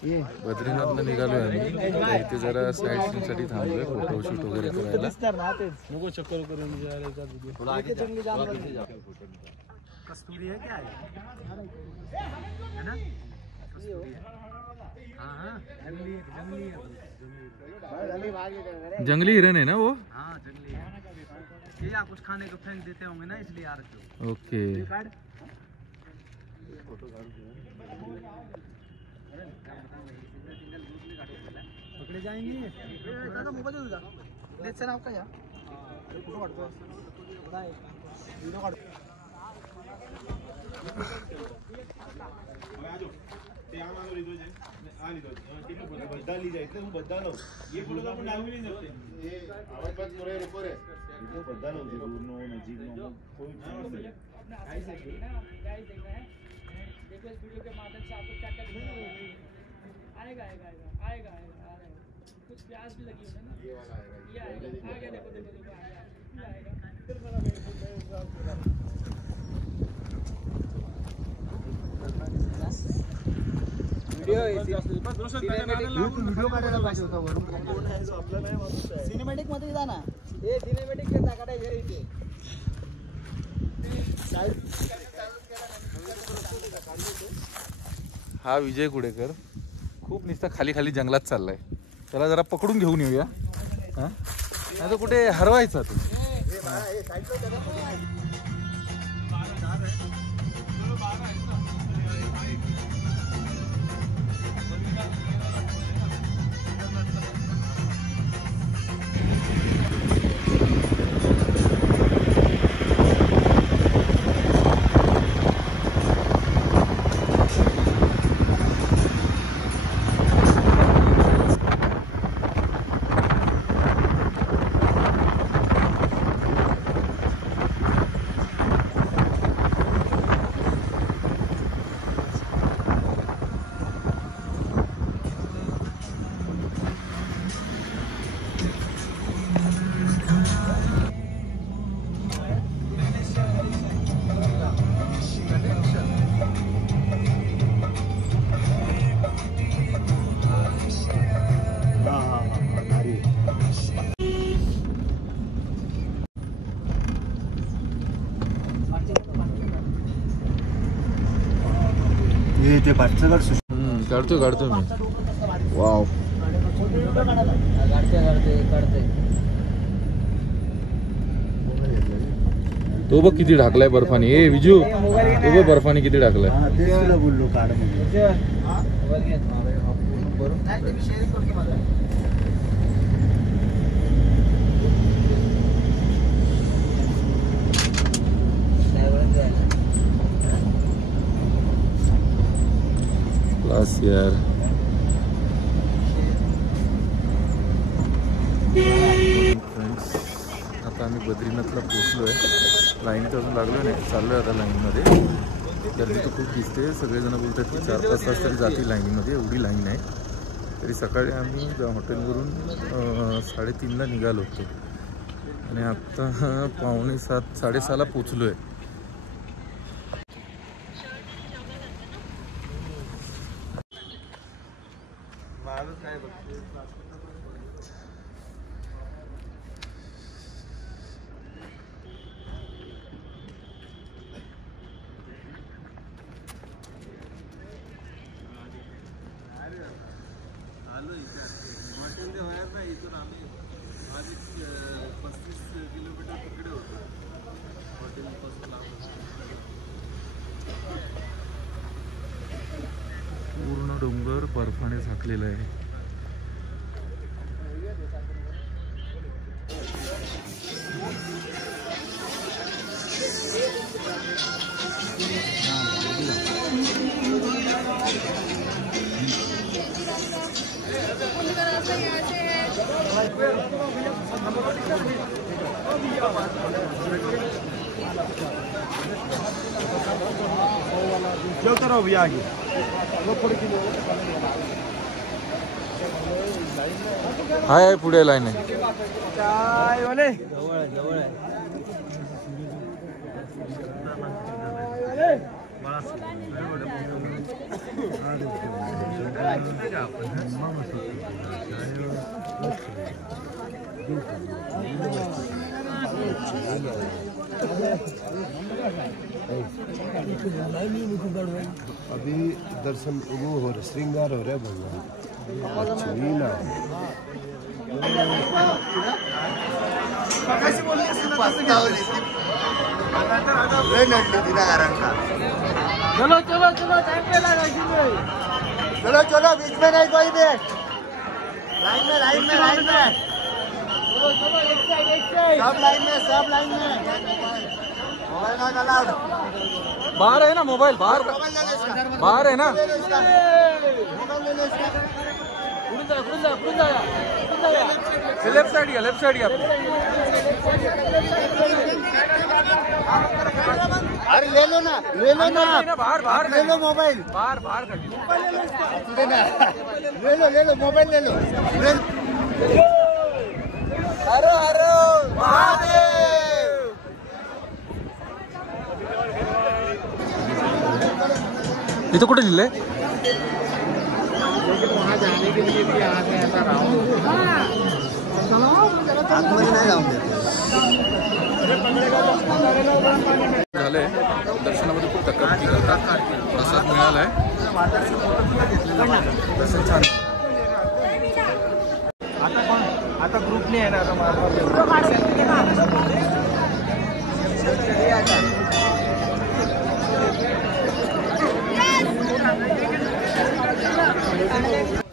बद्रीनाथला निघालोय आम्ही. इथे जरा साईड सीन साठी थांबलोय, फोटो शूट वगैरे करायला. नको चक्कर करून कस्तूरी है क्या है ना? जंगली हिरन है ना वो? हाँ जंगली है। ये आप कुछ खाने को फेंक देते होंगे ना, इसलिए आ रखे हो। ओके। पकड़े जाएंगे। दादा मोबाईल देऊ का? लेट्स नाव काय? फोटो काढतो. नाही. व्हिडिओ काढतो. बद्दा ली जाए तो बद्दा लो ये फोटो तो अपन डाल भी नहीं सकते ये आवाज बात पूरे ऊपर है ये बद्दा लो जरूर नो नजीक नो कोई नहीं गाइस देखना है देखो इस वीडियो के माध्यम से आपको क्या क्या दिखेगा आएगा कुछ प्याज भी लगी है ना ये वाला आएगा ये आएगा देखो आएगा फिर बड़ा व्हिडिओ काढायला पाहिजे होता वरून कोण आहे जो आपला नाही माणूस आहे सिनेमॅटिक मध्ये जा ना हे सिनेमॅटिक चे काढायचे इथे हा विजय कुडेकर खूप नुसता खाली खाली जंगलात चाललाय. त्याला जरा पकडून घेऊन येऊया. हा नाही तर कुठे हरवायचा तू. ते काढतो मी. वाव तो बघ किती ढाकलाय बर्फाने. ए विजू तो बघ बर्फाने किती ढाकलाय. बोललो काढ क्लास यार. फ्रेंड्स आता आम्ही बद्रीनाथला पोहोचलोय. लाईन तर अजून लागलो नाही, चाललोय आता लाईनमध्ये. गर्दी तर खूप दिसते. सगळेजण बोलतात की 4-5 तास तरी जातील लाईनीमध्ये, एवढी लाईन आहे. तरी सकाळी आम्ही हॉटेलवरून 3:30ला निघालो होतो आणि आत्ता 6:45 6:30ला पोचलोय. इथून आम्ही आधी 35 किलोमीटर तिकडे होतो हॉटेलपासून. पूर्ण डोंगर बर्फाने झाकलेला आहे. जेवता राहू या आगे हाय पुढे लाईन आहे. काय वाले जवळ आहे जवळ आहे. अभी दर्शन वो हो रहा, श्रृंगार हो रहा है भगवान। लक्ष्मी ना चलो चलो चलो टाइम पे लगा। चलो चलो, बीच में नहीं कोई भी, लाइन में लाइन में लाइन में, चलो चलो एक साइड सब लाइन में, सब लाइन में। Mobile not allowed. बाहर है ना मोबाइल, बाहर मोबाइल ले लो इसका, बाहर है ना। ले लो इसका, मोबाइल ले लो इसका। लेफ्ट साइड गया, लेफ्ट साइड गया। अरे ले लो ना, ले लो ना, बाहर बाहर ले लो मोबाइल, बाहर बाहर ले लो मोबाइल, ले लो। हरो हरो महादेव। इथं कुठे लिहिलंय? वहाँ जाने के लिए भी यहाँ से ऐसा राउंड आतमध्ये नाही जाऊन देत। झालंय दर्शनामध्ये खूप धक्काबुक्की करतात, प्रसाद मिळालाय, दर्शन छान. आता ग्रुपने आहे ना आता